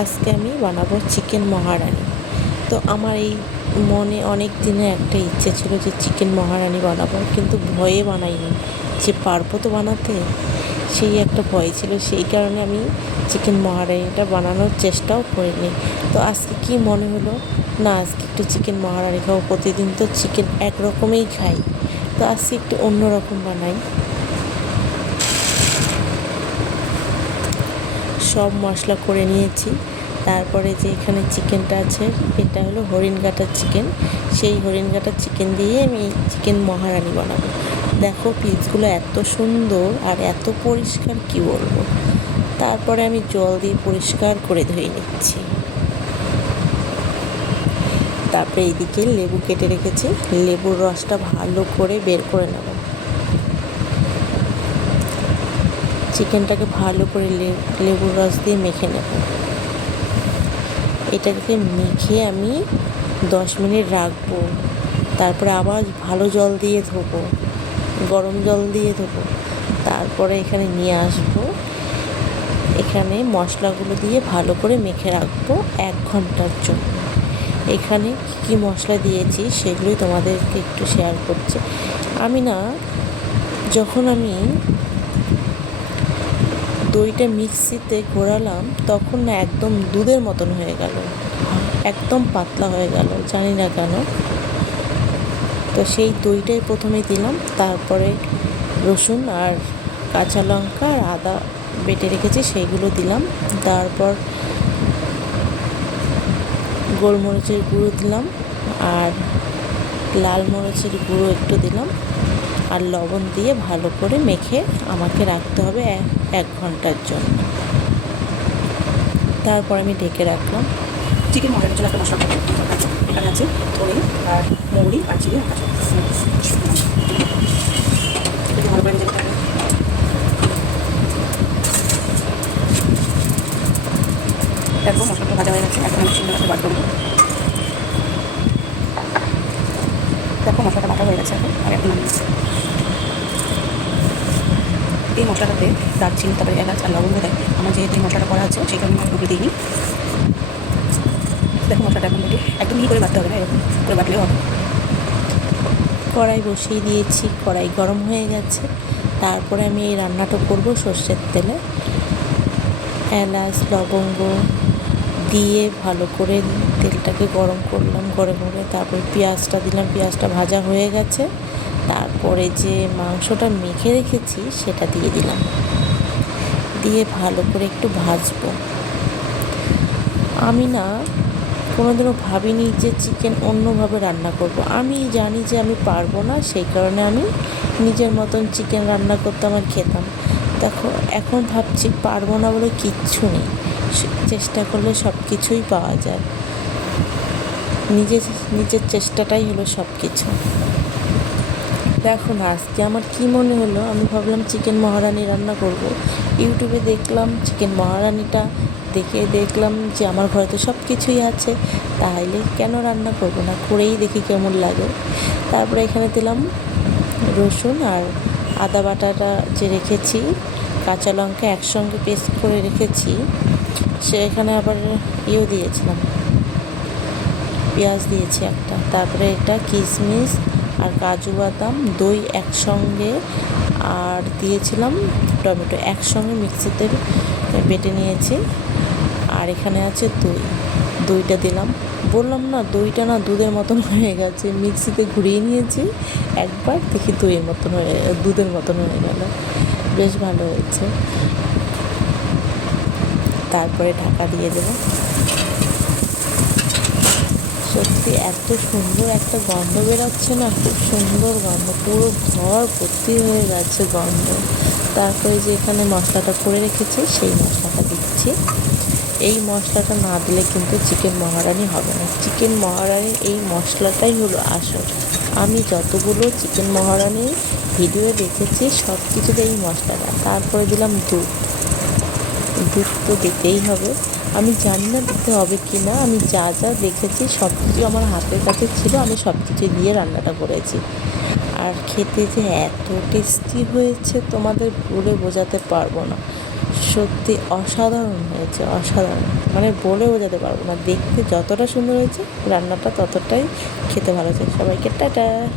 আজকে আমি বানাবো চিকেন মহারানি। তো আমার এই মনে অনেক দিনের একটা ইচ্ছে ছিল যে চিকেন মহারানি বানাবো, কিন্তু ভয়ে বানাইনি। যে পারব তো বানাতে? সেই একটা ভয় ছিল। সেই কারণে আমি চিকেন মহারানিটা বানানোর চেষ্টাও করিনি। তো আজকে কি মনে হলো? না, আজকে একটু চিকেন মহারানি খাব। প্রতিদিন তো চিকেন একরকমই খাই। তো আজকে একটু অন্যরকম বানাই। সব মশলা করে নিয়েছি। তারপরে যে এখানে চিকেনটা আছে, এটা হলো হরিণ হরিণঘাটার চিকেন। সেই হরিণ হরিণঘাটার চিকেন দিয়ে আমি চিকেন মহারানি বানাবো। দেখো পিসগুলো এত সুন্দর আর এত পরিষ্কার, কি বলব? তারপরে আমি জল দিয়ে পরিষ্কার করে ধুয়ে নিচ্ছি। তারপরে এইদিকে লেবু কেটে রেখেছি। লেবুর রসটা ভালো করে বের করে নেব। চিকেনটাকে ভালো করে লেবুর রস দিয়ে মেখে নেব। এটাকে মেখে আমি দশ মিনিট রাখব। তারপরে আবার ভালো জল দিয়ে ধোবো, গরম জল দিয়ে ধোবো। তারপরে এখানে নিয়ে আসব। এখানে মশলাগুলো দিয়ে ভালো করে মেখে রাখব এক ঘণ্টার জন্য। এখানে কী কী মশলা দিয়েছি সেগুলোই তোমাদেরকে একটু শেয়ার করছি। আমি না, যখন আমি দইটা মিক্সিতে ঘোরালাম, তখন না একদম দুধের মতন হয়ে গেল। একদম পাতলা হয়ে গেল, জানি না কেন। তো সেই দইটাই প্রথমে দিলাম, তারপরে রসুন আর কাঁচা লঙ্কা আর আদা বেটে রেখেছি, সেইগুলো দিলাম। তারপর গোলমরিচের গুঁড়ো দিলাম, আর লাল মরিচের গুঁড়ো একটু দিলাম। আর লবণ দিয়ে ভালো করে মেখে আমাকে রাখতে হবে এক ঘণ্টার জন্য। তারপর আমি ঢেকে রাখলাম। চিকেন মশলার জন্য একটা মশলা এখানে আছে ধনে আর মৌরি আর একটু ভালো দেখো, মশলাটা ভাজা হয়ে গেছে। এখন আমি শিলনোড়াতে বার করব। দেখো, মশলাটা বাটা হয়ে গেছে এখন। আর এখন এই মশলাটাতে দারচিনি, তারপরে এলাচ আর লবঙ্গ দেয় আমার যেহেতু এই মশলাটা করা আছে, সেই কারণে ওগুলো দিইনি। দেখো মশলাটা এখন একদম মিহি করে বাটতে হবে না, এরকম করে বাটলেও হবে। কড়াই বসিয়ে দিয়েছি, কড়াই গরম হয়ে গেছে। তারপরে আমি এই রান্নাটা করব সর্ষের তেলে। এলাচ, লবঙ্গ দিয়ে ভালো করে তেলটাকে গরম করলাম, গরম করে তারপর পেঁয়াজটা দিলাম, পেঁয়াজটা ভাজা হয়ে গেছে। তারপরে যে মাংসটা মেখে রেখেছি, সেটা দিয়ে দিলাম। দিয়ে ভালো করে একটু ভাজবো। আমি না কোনোদিনও ভাবিনি যে চিকেন অন্যভাবে রান্না করব। আমি জানি যে আমি পারব না, সেই কারণে আমি নিজের মতন চিকেন রান্না করতে আমার খেতাম। দেখো, এখন ভাবছি পারব না বলে কিচ্ছু নেই। চেষ্টা করলে সব কিছুই পাওয়া যায়। নিজের নিজের চেষ্টাটাই হলো সব কিছু দেখো না, আজকে আমার কি মনে হলো? আমি ভাবলাম চিকেন মহারানি রান্না করব। ইউটিউবে দেখলাম চিকেন মহারানিটা, দেখে দেখলাম যে আমার ঘরে তো সব কিছুই আছে তাহলে কেন রান্না করব না? করেই দেখি কেমন লাগে। তারপরে এখানে দিলাম রসুন আর আদা বাটাটা যে রেখেছি, কাঁচা লঙ্কা একসঙ্গে পেস্ট করে রেখেছি, সে এখানে আবার ইয়েও দিয়েছিলাম, পেঁয়াজ দিয়েছি একটা। তারপরে এটা কিশমিশ আর কাজু বাদাম দই একসঙ্গে আর দিয়েছিলাম টমেটো একসঙ্গে মিক্সিতে বেটে নিয়েছি। আর এখানে আছে দই। দইটা দিলাম। বললাম, না, দইটা না দুধের মতন হয়ে গেছে। মিক্সিতে ঘুরিয়ে নিয়েছি। একবার দেখি দইয়ের মতন হয়ে, দুধের মতন হয়ে গেল। বেশ ভালো হয়েছে। তারপরে ঢাকা দিয়ে দেবো। সত্যি এত সুন্দর একটা গন্ধ বেরোচ্ছে না? খুব সুন্দর গন্ধ। পুরো ঘর ভর্তি হয়ে গেছে গন্ধ। তারপরে যে এখানে মশলাটা করে রেখেছি, সেই মশলাটা দিচ্ছি। এই মশলাটা না দিলে কিন্তু চিকেন মহারানি হবে না। চিকেন মহারানির এই মশলাটাই হলো আসল। আমি যতগুলো চিকেন মহারানির ভিডিও দেখেছি, সব কিছুতে এই মশলাটা। তারপরে দিলাম দুধ। দুধ তো দিতেই হবে। আমি জানি না দিতে হবে কি না আমি যা যা দেখেছি সব কিছু আমার হাতের কাছে ছিল, আমি সব কিছু দিয়ে রান্নাটা করেছি। আর খেতে যে এত টেস্টি হয়েছে তোমাদের বলে বোঝাতে পারব না। সত্যি অসাধারণ হয়েছে, অসাধারণ। মানে বলে বোঝাতে পারব না, দেখতে যতটা সুন্দর হয়েছে, রান্নাটা ততটাই খেতে ভালো হয়েছে। সবাইকে টাটা।